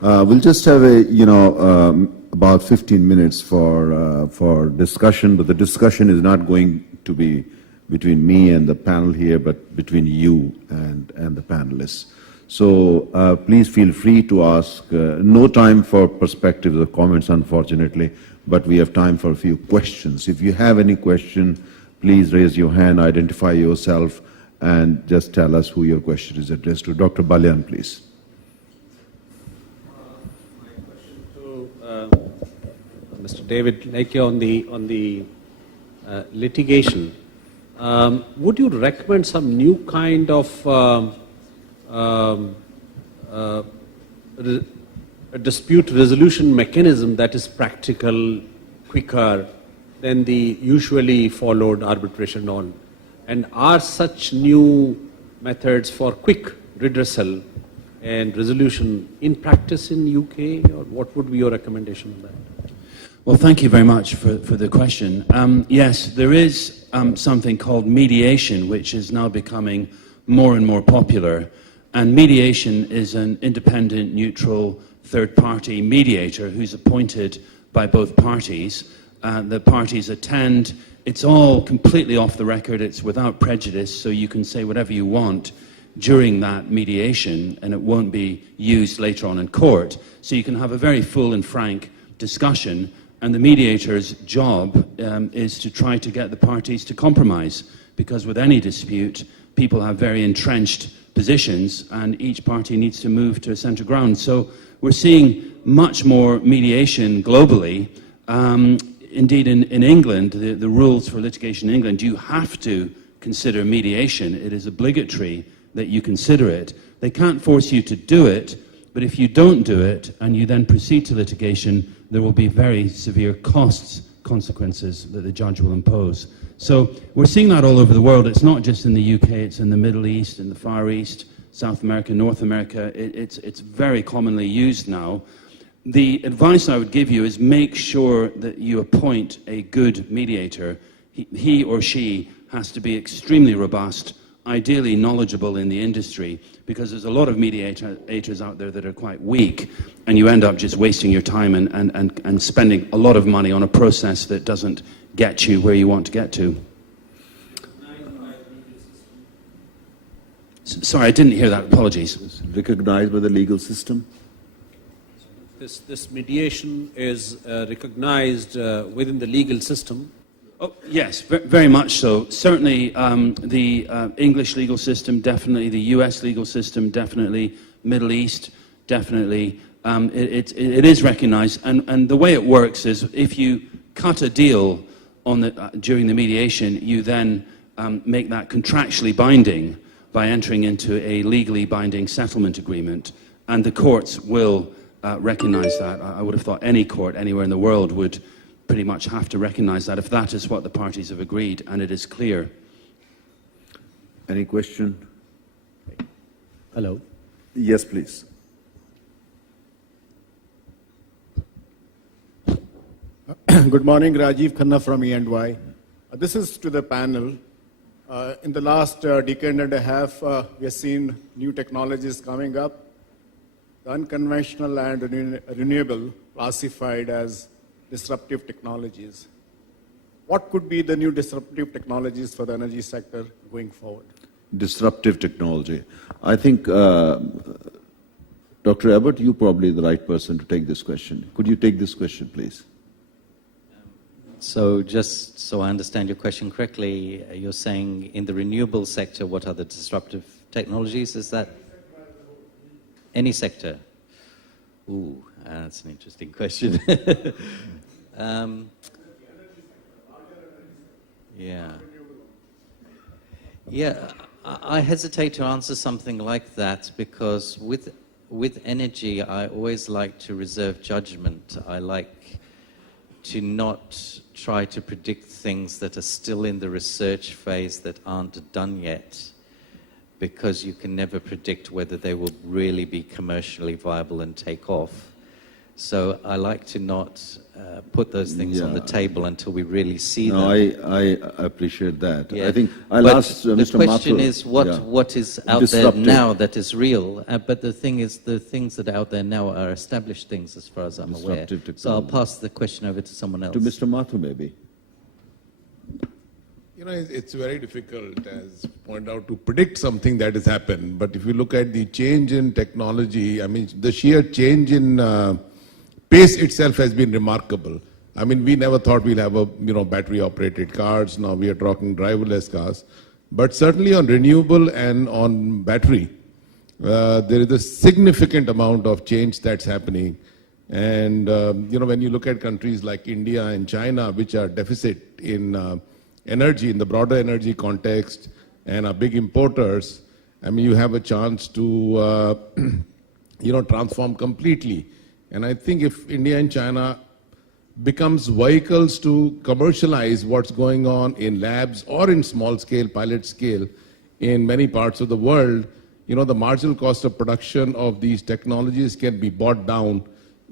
We'll just have about 15 minutes for discussion, but the discussion is not going to be between me and the panel here, but between you and the panelists. So please feel free to ask. No time for perspectives or comments, unfortunately, but we have time for a few questions. If you have any question, please raise your hand, identify yourself, and just tell us who your question is addressed to. Dr. Balyan, please. My question to Mr. David Leckie on the litigation. Would you recommend some new kind of a dispute resolution mechanism that is practical, quicker than the usually followed arbitration on? And are such new methods for quick redressal and resolution in practice in UK, or what would be your recommendation on that? Well, thank you very much for the question. Yes, there is something called mediation, which is now becoming more and more popular. And mediation is an independent, neutral, third-party mediator who's appointed by both parties. The parties attend. It's all completely off the record. It's without prejudice, so you can say whatever you want during that mediation, and it won't be used later on in court. So you can have a very full and frank discussion, and the mediator's job is to try to get the parties to compromise, because with any dispute, people have very entrenched positions, and each party needs to move to a centre ground. So we're seeing much more mediation globally. Indeed, in England, the rules for litigation in England, you have to consider mediation. It is obligatory that you consider it. They can't force you to do it, but if you don't do it and you then proceed to litigation, there will be very severe consequences that the judge will impose. So we're seeing that all over the world. It's not just in the UK, it's in the Middle East, in the Far East, South America, North America. It's very commonly used now. The advice I would give you is make sure that you appoint a good mediator. He or she has to be extremely robust, ideally knowledgeable in the industry, because there's a lot of mediators out there that are quite weak, and you end up just wasting your time and spending a lot of money on a process that doesn't get you where you want to get to. Sorry, I didn't hear that. Apologies. Recognized by the legal system? This mediation is recognized within the legal system. Oh, yes, very much so. Certainly the English legal system, definitely the US legal system, definitely Middle East, definitely. It is recognized, and the way it works is if you cut a deal on during the mediation, you then make that contractually binding by entering into a legally binding settlement agreement, and the courts will recognize that. I would have thought any court anywhere in the world would pretty much have to recognize that if that is what the parties have agreed and it is clear. Any question? Hello. Yes, please. Good morning, Rajiv Khanna from E&Y. This is to the panel. In the last decade and a half, we have seen new technologies coming up, the unconventional and renewable classified as disruptive technologies. What could be the new disruptive technologies for the energy sector going forward? Disruptive technology. I think, Dr. Abbott, you're probably the right person to take this question. Could you take this question, please? So just so I understand your question correctly, you're saying in the renewable sector, what are the disruptive technologies? Is that any sector? Ooh, that's an interesting question. Yeah, I hesitate to answer something like that because with energy, I always like to reserve judgment. I like to not try to predict things that are still in the research phase that aren't done yet, because you can never predict whether they will really be commercially viable and take off. So I like to not put those things on the Yeah. table until we really see No, them. I appreciate that. Yeah. I think I'll But ask the Mr. question Mathur. is what is out Disruptive. there now that is real. But the thing is, the things that are out there now are established things as far as I'm aware. Disruptive So I'll technology. pass the question over to someone else. To Mr. Mathur, maybe. You know, it's very difficult, as pointed out, to predict something that has happened. But if you look at the change in technology, I mean, the sheer change in pace itself has been remarkable. I mean, we never thought we'll have battery-operated cars. Now we are talking driverless cars. But certainly on renewable and on battery, there is a significant amount of change that's happening. And when you look at countries like India and China, which are deficit in energy, in the broader energy context, and are big importers, I mean, you have a chance to, transform completely. And I think if India and China becomes vehicles to commercialize what's going on in labs or in small scale, pilot scale, in many parts of the world, the marginal cost of production of these technologies can be brought down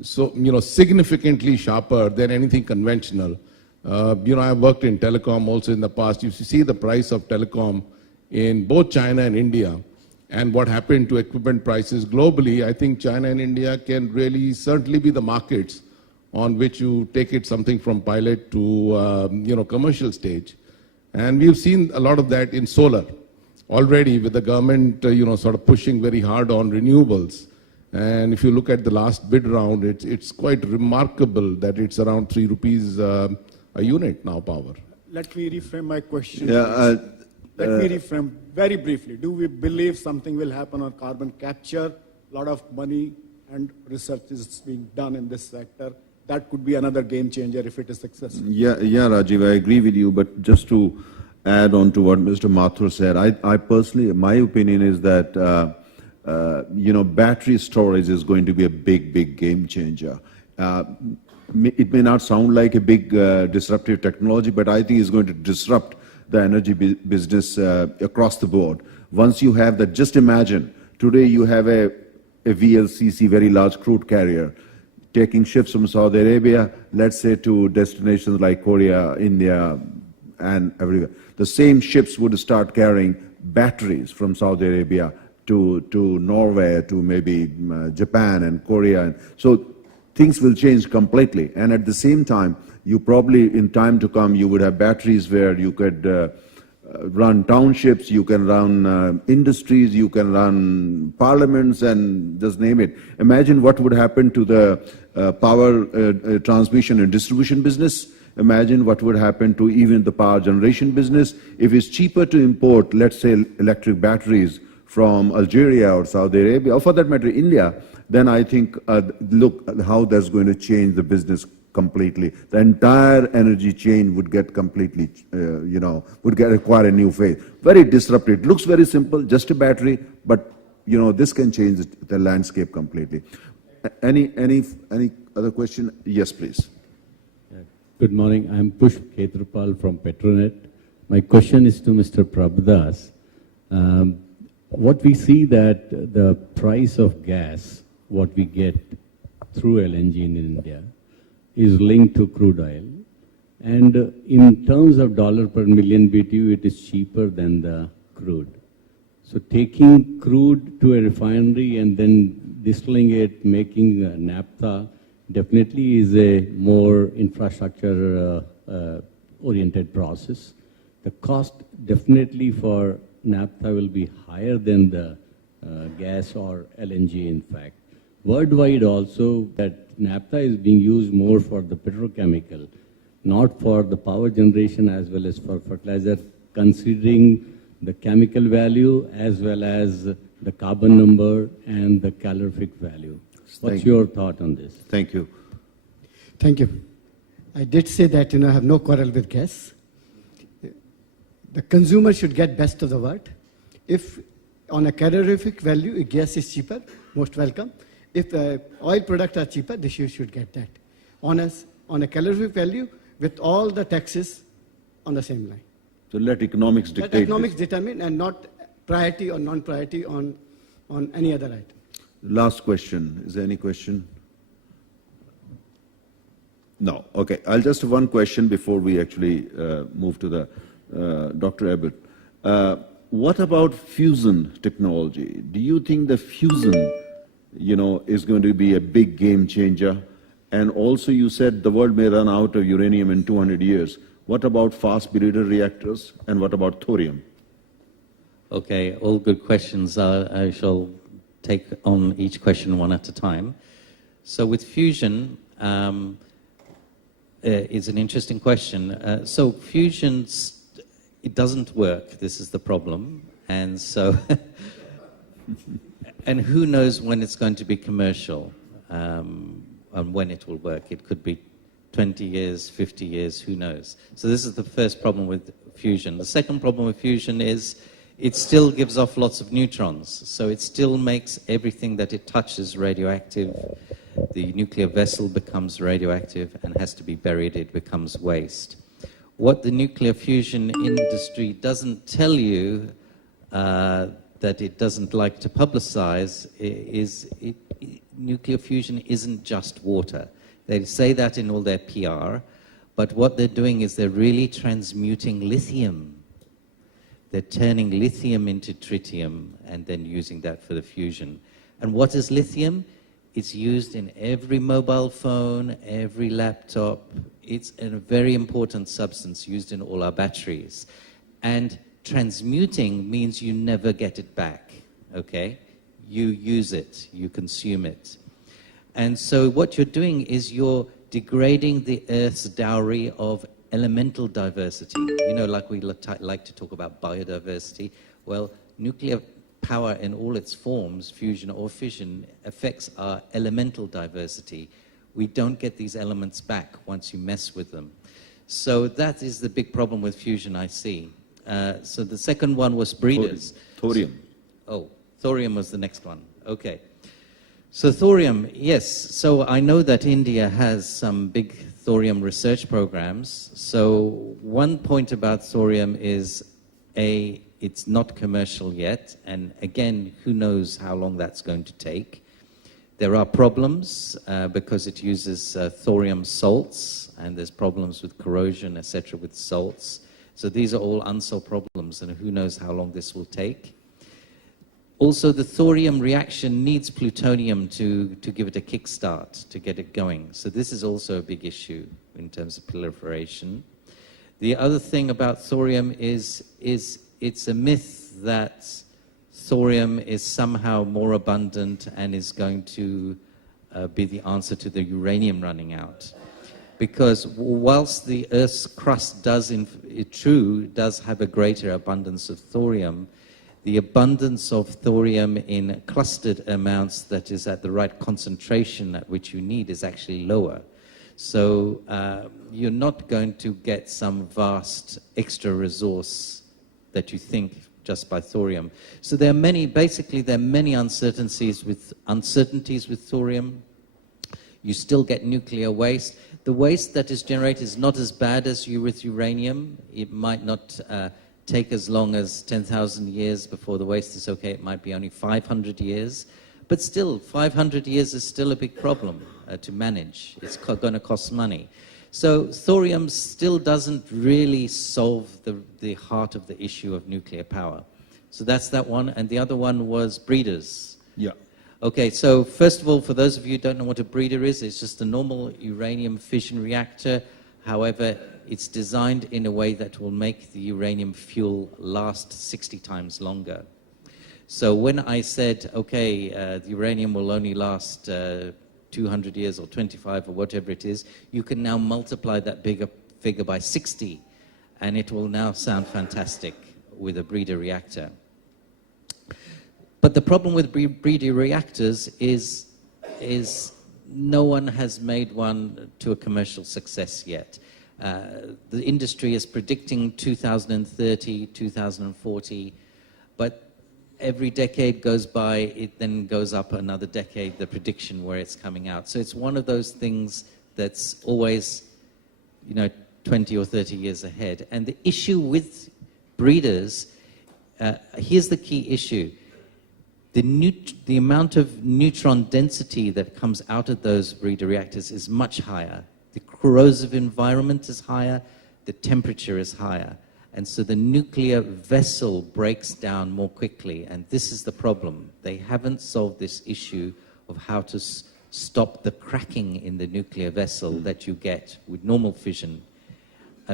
so, significantly sharper than anything conventional. I've worked in telecom also in the past. You see the price of telecom in both China and India and what happened to equipment prices globally. I think China and India can really certainly be the markets on which you take it something from pilot to, commercial stage. And we've seen a lot of that in solar already with the government, sort of pushing very hard on renewables. And if you look at the last bid round, it's quite remarkable that it's around 3 rupees a unit now power. Let me reframe my question. Yeah, Let me reframe very briefly. Do we believe something will happen on carbon capture? A lot of money and research is being done in this sector. That could be another game changer if it is successful. Yeah, Rajiv, I agree with you. But just to add on to what Mr. Mathur said, I personally, my opinion is that battery storage is going to be a big game changer. It may not sound like a big disruptive technology, but I think it's going to disrupt the energy business across the board. Once you have that, just imagine, today you have a VLCC, very large crude carrier, taking ships from Saudi Arabia, let's say to destinations like Korea, India, and everywhere. The same ships would start carrying batteries from Saudi Arabia to Norway, to maybe Japan and Korea. So things will change completely. And at the same time, you probably, in time to come, you would have batteries where you could run townships, you can run industries, you can run parliaments, and just name it. Imagine what would happen to the power transmission and distribution business. Imagine what would happen to even the power generation business. If it's cheaper to import, let's say, electric batteries from Algeria or Saudi Arabia, or for that matter, India, then I think, look how that's going to change the business completely. The entire energy chain would get completely, require a new phase. Very disruptive. It looks very simple, just a battery, but, this can change the landscape completely. Any other question? Yes, please. Good morning. I'm Push Ketrapal from Petronet. My question is to Mr. Prabh. What we see that the price of gas, what we get through LNG in India, is linked to crude oil. And in terms of dollar per million BTU, it is cheaper than the crude. So taking crude to a refinery and then distilling it, making naphtha, definitely is a more infrastructure oriented process. The cost definitely for naphtha will be higher than the gas or LNG, in fact. Worldwide also, that naphtha is being used more for the petrochemical, not for the power generation as well as for fertilizer, considering the chemical value as well as the carbon number and the calorific value. What's your thought on this? Thank you. Thank you. I did say that, I have no quarrel with gas. The consumer should get best of the world. If on a calorific value, gas is cheaper, most welcome. If oil products are cheaper, the should get that. On a calorific value, with all the taxes on the same line. So let economics dictate. Let economics determine and not priority or non-priority on any other item. Last question. Is there any question? No. Okay. I'll just one question before we actually move to the Dr. Abbott. What about fusion technology? Do you think the fusion, is going to be a big game changer? And also, you said the world may run out of uranium in 200 years. What about fast breeder reactors? And what about thorium? Okay, all good questions. I shall take on each question one at a time. So with fusion, is an interesting question. So fusion, it doesn't work. This is the problem. And so, and who knows when it's going to be commercial, and when it will work. It could be 20 years, 50 years, who knows. So this is the first problem with fusion. The second problem with fusion is it still gives off lots of neutrons. So it still makes everything that it touches radioactive. The nuclear vessel becomes radioactive and has to be buried. It becomes waste. What the nuclear fusion industry doesn't tell you, that it doesn't like to publicize, is nuclear fusion isn't just water. They say that in all their PR, but what they're doing is they're really transmuting lithium. They're turning lithium into tritium and then using that for the fusion. And what is lithium? It's used in every mobile phone, every laptop. It's a very important substance used in all our batteries. And transmuting means you never get it back, okay? You use it, you consume it. And so what you're doing is you're degrading the Earth's dowry of elemental diversity. Like we like to talk about biodiversity. Well, nuclear power in all its forms, fusion or fission, affects our elemental diversity. We don't get these elements back once you mess with them. So that is the big problem with fusion I see. So the second one was breeders. Thorium. Thorium was the next one. Okay. So thorium, yes. So I know that India has some big thorium research programs. So one point about thorium is, it's not commercial yet. And again, who knows how long that's going to take. There are problems because it uses thorium salts, and there's problems with corrosion, etc., with salts. So these are all unsolved problems, and who knows how long this will take. Also, the thorium reaction needs plutonium to give it a kickstart, to get it going. So this is also a big issue in terms of proliferation. The other thing about thorium is it's a myth that thorium is somehow more abundant and is going to be the answer to the uranium running out. Because whilst the Earth's crust does have a greater abundance of thorium, the abundance of thorium in clustered amounts that is at the right concentration at which you need is actually lower. So you're not going to get some vast extra resource that you think just by thorium. So there are many uncertainties with thorium. You still get nuclear waste. The waste that is generated is not as bad as with uranium. It might not take as long as 10,000 years before the waste is okay. It might be only 500 years. But still, 500 years is still a big problem to manage. It's going to cost money. So thorium still doesn't really solve the heart of the issue of nuclear power. So that's that one. And the other one was breeders. Yeah. Okay, so first of all, for those of you who don't know what a breeder is, it's just a normal uranium fission reactor. However, it's designed in a way that will make the uranium fuel last 60 times longer. So when I said, okay, the uranium will only last 200 years or 25 or whatever it is, you can now multiply that figure by 60, and it will now sound fantastic with a breeder reactor. But the problem with breeder reactors is no one has made one to a commercial success yet. The industry is predicting 2030, 2040, but every decade goes by, it then goes up another decade, the prediction where it's coming out. So it's one of those things that's always, 20 or 30 years ahead. And the issue with breeders, here's the key issue. The amount of neutron density that comes out of those breeder reactors is much higher. The corrosive environment is higher, the temperature is higher. And so the nuclear vessel breaks down more quickly. And this is the problem. They haven't solved this issue of how to stop the cracking in the nuclear vessel that you get with normal fission.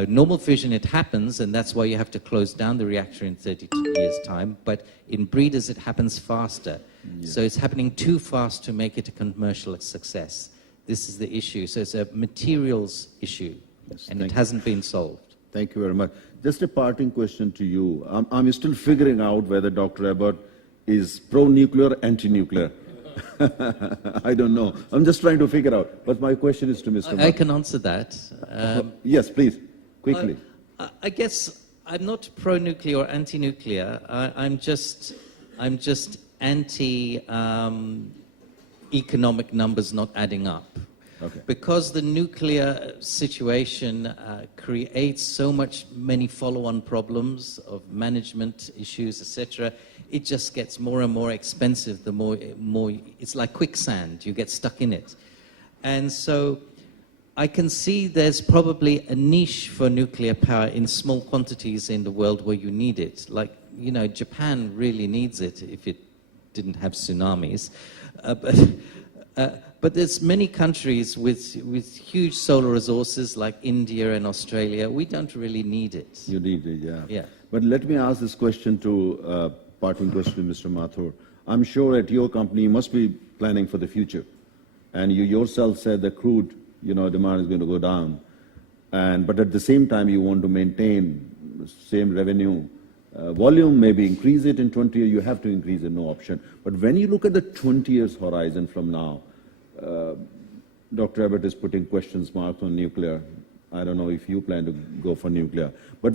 Normal fission, it happens, and that's why you have to close down the reactor in 32 years' time. But in breeders, it happens faster. Yeah. So it's happening too fast to make it a commercial success. This is the issue. So it's a materials issue, yes, and it hasn't been solved. Thank you very much. Just a parting question to you. I'm still figuring out whether Dr. Abbott is pro-nuclear, anti-nuclear. I don't know. I'm just trying to figure out. But my question is to Mr. I can answer that. Yes, please, quickly. I guess I'm not pro-nuclear or anti-nuclear. I'm just anti economic numbers not adding up. Okay. Because the nuclear situation creates so many follow-on problems of management issues, etc. It just gets more and more expensive. The more it's like quicksand. You get stuck in it, and so I can see there's probably a niche for nuclear power in small quantities in the world where you need it. Like, you know, Japan really needs it if it didn't have tsunamis, but there's many countries with huge solar resources like India and Australia. We don't really need it. You need it, yeah. Yeah. But let me ask this question to, parting question to Mr. Mathur. I'm sure at your company you must be planning for the future. And you yourself said the crude, demand is going to go down. But at the same time you want to maintain the same revenue. Volume, maybe increase it in 20 years, you have to increase it, no option. But when you look at the 20 years horizon from now, Dr. Abbott is putting question marks on nuclear. I don't know if you plan to go for nuclear. But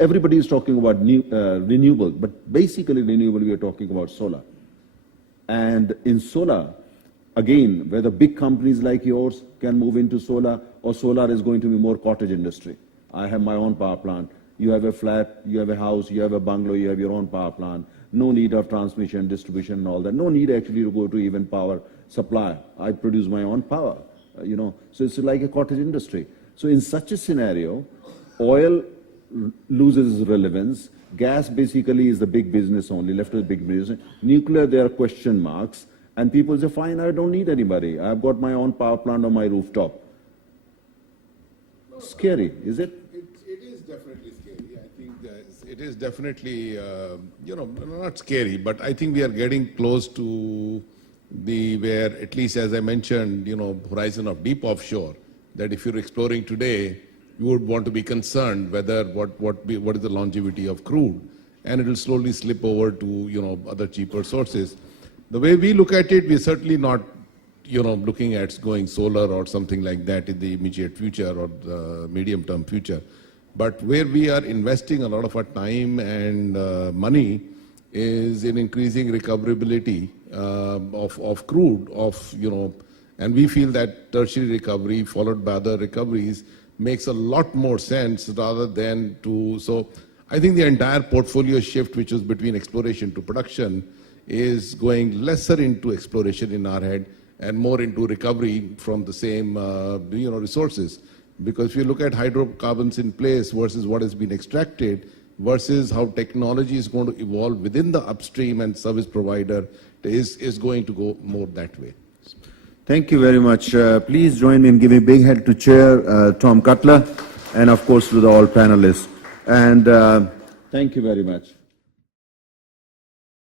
everybody is talking about renewable, but basically renewable we are talking about solar. And in solar, again, whether big companies like yours can move into solar, or solar is going to be more cottage industry. I have my own power plant. You have a flat, you have a house, you have a bungalow, you have your own power plant. No need of transmission, distribution and all that. No need actually to go to even power supply. I produce my own power, So it's like a cottage industry. So in such a scenario, oil loses relevance. Gas basically is the big business only, left with big business. Nuclear, there are question marks. And people say, fine, I don't need anybody. I've got my own power plant on my rooftop. Scary, is it? It is definitely scary. I think it is definitely, not scary, but I think we are getting close to where, at least as I mentioned, horizon of deep offshore, that if you're exploring today, you would want to be concerned whether what is the longevity of crude, and it will slowly slip over to, other cheaper sources. The way we look at it, we're certainly not, looking at going solar or something like that in the immediate future or the medium-term future. But where we are investing a lot of our time and money is in increasing recoverability of crude, and we feel that tertiary recovery followed by other recoveries makes a lot more sense rather than so I think the entire portfolio shift, which is between exploration to production, is going lesser into exploration in our head and more into recovery from the same resources. Because if you look at hydrocarbons in place versus what has been extracted versus how technology is going to evolve within the upstream and service provider is going to go more that way. Thank you very much. Please join me in giving a big hand to Chair Tom Cutler and of course to the all panelists. And thank you very much.